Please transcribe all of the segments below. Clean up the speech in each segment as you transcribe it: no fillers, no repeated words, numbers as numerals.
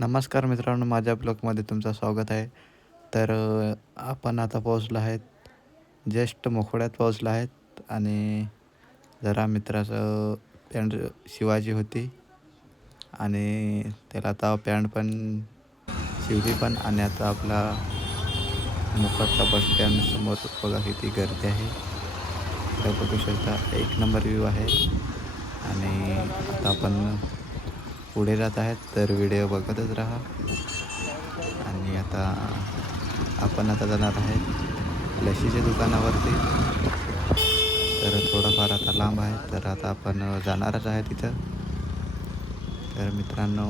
नमस्कार मित्रांनो, माझ्या ब्लॉगमध्ये तुमचं स्वागत आहे. तर आपण आता पोहोचलो आहेत, जस्ट मोखड्यात पोहोचलो आहेत आणि जरा मित्राचं पॅन्ट शिवायची होती आणि त्याला आता पॅन्ट पण शिवली पण. आणि आता आपला मोखाडचा बस स्टँड समोर बघा किती गर्दी आहे. तर बघू शकता, एक नंबर व्ह्यू आहे. आणि आता आपण पुढे जात आहेत, तर व्हिडिओ बघतच राहा. आणि आता आपण जाणार आहे लशीच्या दुकानावरती. तर थोडंफार आता लांब आहे, तर आता आपण जाणारच आहे तिथं. तर मित्रांनो,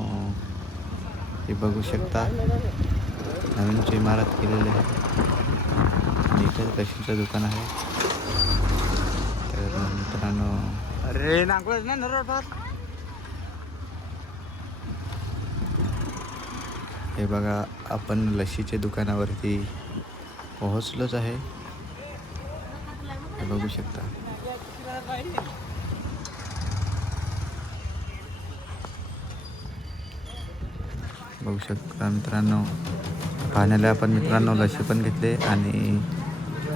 हे बघू शकता, नवीनची इमारत केलेली आहे आणि इथं लशीचं दुकान आहे. तर मित्रांनो, अरे नागपूर ना नरोटात हे बघा, आपण लशीच्या दुकानावरती पोहोचलोच आहे. हे बघू शकता. बघू शकता मित्रांनो, पाण्याला आपण मित्रांनो लशी पण घेतले आणि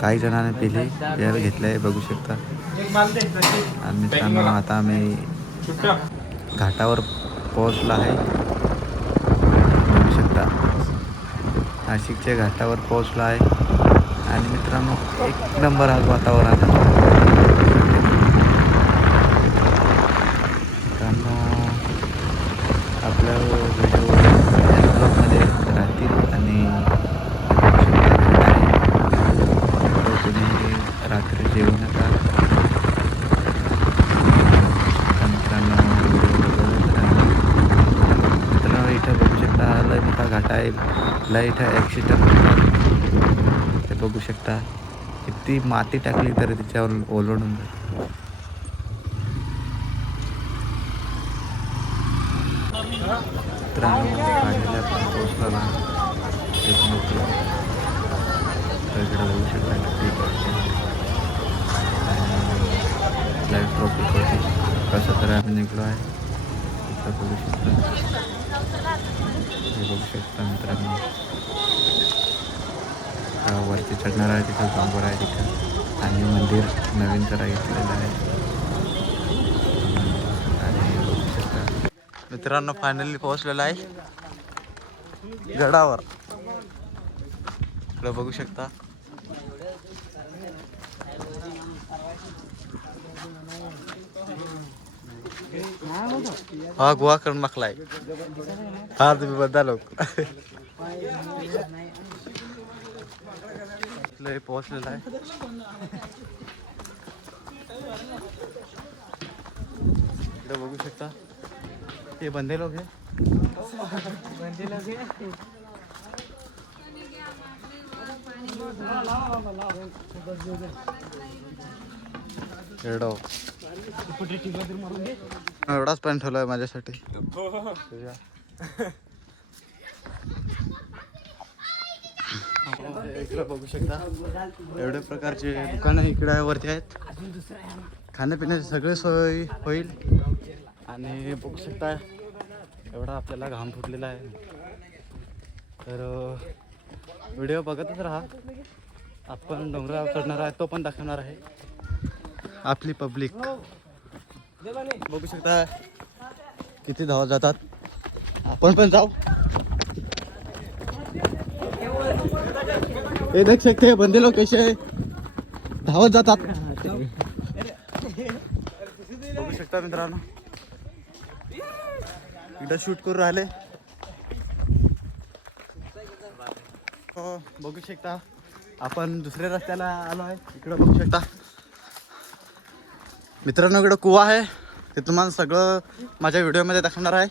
काही जणांनी प्यायला घेतले आहे. बघू शकता. आणि मित्रांनो, आता आम्ही घाटावर पोहोचलो आहे. बघू शकता, नाशिकच्या घाटावर पोहोचलो आहे. आणि मित्रांनो, एक नंबर आज वातावरण आहे. मित्रांनो, आपल्या व्हिडिओ ब्लॉगमध्ये राहतील आणि तुम्ही रात्री जेवू नका. मित्रांनो, इथं बघू शकता, लय मोठा घाटा आहे. लय इथं ॲक्सिडेंट होतात. ते बघू शकता, किती माती टाकली तर तिच्यावर ओलवून जातं. मित्रांनो, पाण्याला पण पोचला एक मोठं बघू शकता किती लाईव्ह ट्रॉफिक होती. कसं तर आम्ही निघलो आहे. इथं बघू शकता, हे बघू शकता मित्रांनो, वरती चढणार आहे. तिथं डोंगर आहे तिथं आणि मंदिर नवीन करा घेतलेलं आहे. आणि बघू शकता मित्रांनो, फायनली पोहोचलेला आहे गडावर. इकडं बघू शकता. हा गोवा करून मागलाय. हा तुम्ही बद्दा लोक पोहोचलेला आहे. इकडे बघू शकता, हे बंदे लोक आहे. एवढाच पण ठेवलाय माझ्यासाठी. इकडे बघू शकता, एवढे प्रकारचे दुकानं इकडे वरती आहेत. खाण्यापिण्याची सगळी सोय होईल. आणि बघू शकता, एवढा आपल्याला घाम फुटलेला आहे. तर व्हिडिओ बघतच राहा. आपण डोंगरावर चढणार आहे, तो पण दाखवणार आहे. आपली पब्लिक बघू शकता किती धावत जातात. आपण पण जाऊ. हे देख सकते बंदे लोक कसे धावत जातात. बघू शकता मित्रांनो, इकडं शूट करून राहिले. हो, बघू शकता, आपण दुसऱ्या रस्त्याला आलो आहे. इकडं बघू शकता मित्रांनो, इकडं कुवा आहे. ते तुम्हाला सगळं माझ्या व्हिडिओमध्ये दाखवणार आहे.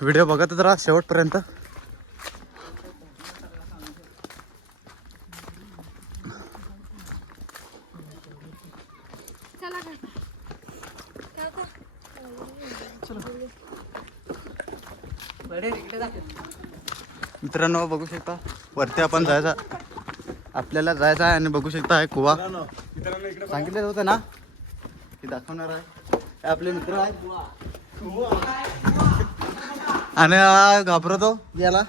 व्हिडिओ बघतच राहा शेवटपर्यंत. मित्रांनो, बघू शकता, वरती आपण आपल्याला जायचं आहे. आणि बघू शकता, आहे कुवा. सांगितलेलं होतं ना की दाखवणार आहे. हे आपले मित्र आहेत. आणि हा घाबरतो याला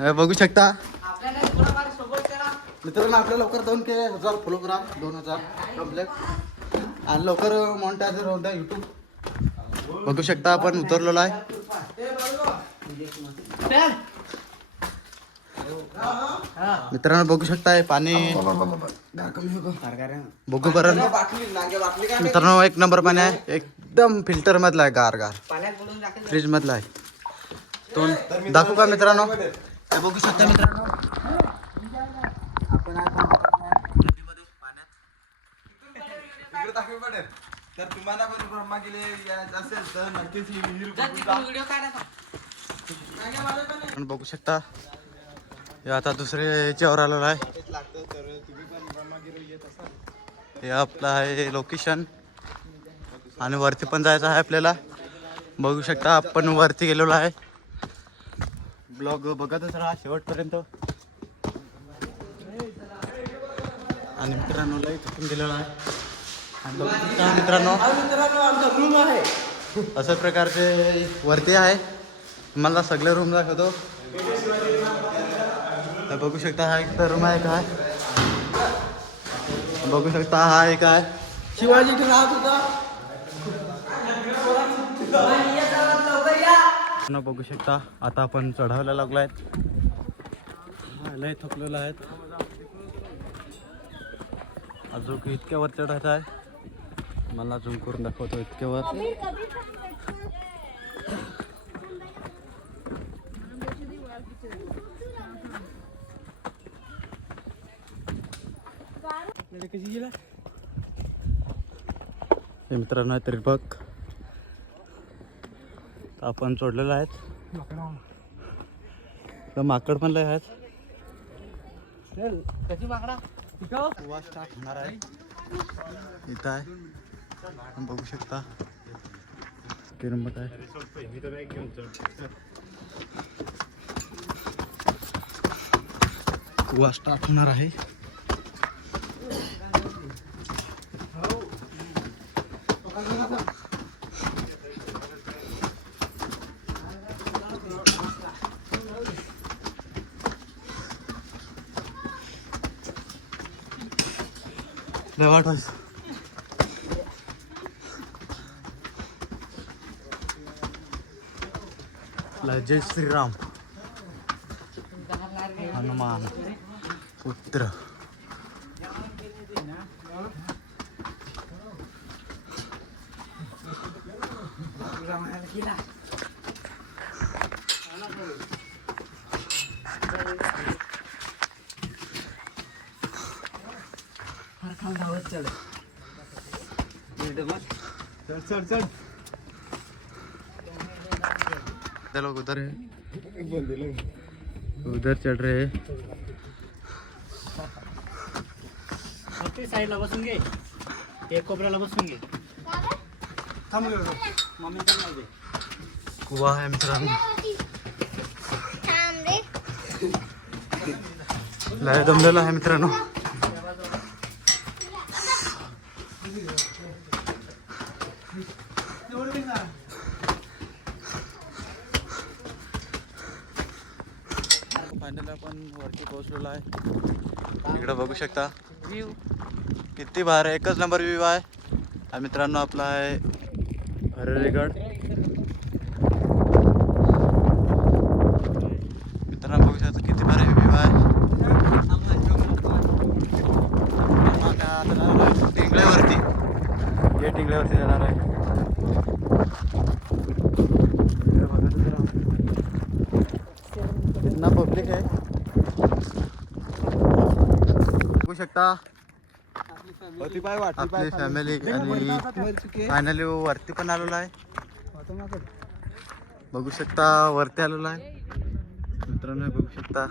हे बघू शकता मित्रांनो. आपल्या लवकर 2,000 फॉलोग्राम 2,000 कम्प्लीट आणि लवकर मॉनिटायझर होऊन द्या यूट्यूब. बघू शकता आपण उतरलेलो आहे. मित्रांनो बघू शकता पाणी बघू बरं मित्रांनो. एक नंबर पाणी आहे, एकदम फिल्टर मधला आहे, गार गार फ्रीज मधला आहे. तो दाखवू का मित्रांनो? हे बघू शकता मित्रांनो आपण नदीमध्ये पाण्यात. तर तुम्हाला पण ब्रह्मागिरी यायचं असेल तर नक्कीच ही विहीर आपण बघू शकता हे आता दुसरे याच्यावर आलेलं आहे. हे आपलं आहे लोकेशन आणि वरती पण जायचं आहे आपल्याला. बघू शकता आपण वरती गेलेलो आहे. ब्लॉग बघतच राहा शेवटपर्यंत. आणि मित्रांनो लई थकून गेलेलो आहे. आणि बघू शकता मित्रांनो रूम आहे. अशा प्रकारचे वरती आहे. मला सगळे रूम दाखवतो. तर बघू शकता हा एक रूम आहे काय. बघू शकता हा एक आहे. शिवाजी राहत होता. बघू शकता आता आपण चढायला लागलो आहेत. लय थकलेलो आहेत. अजून इतक्यावर चढत आहे. मला झूम करून दाखवतो इतक्यावर. हे मित्रांनो तरी बघ आपण चढलेलो आहेत. तर माकड पण लय आहेत. कुवा स्टार्ट होणार आहे इथं आहे. आपण बघू शकता किरमत आहे. कुवा स्टार्ट होणार आहे. वाट जय श्रीराम हनुमान पुत्र. चल चल लोग उधर है, उधर चढ़ रहे हैं. साईडला बसून घे. एक कोपऱ्याला बसून घे. कुवा आहे मित्रांनो. लय दमलेला आहे मित्रांनो. फायनल आपण वरती पोहोचलेलो आहे. इकडे बघू शकता व्ह्यू किती भारी आहे. एकच नंबर व्ह्यू आहे. हा मित्रांनो आपला आहे हरळीगड. मित्रांनो बघू शकता किती भारी व्ह्यू आहे. टिंगल्यावरती हे टिंगल्यावरती जाणार आहे. कितना पब्लिक है बघू शकता. आपली फॅमिली आणि फायनली वरती पण आलेलो आहे. बघू शकता वरती आलेलो आहे मित्रांनो. बघू शकता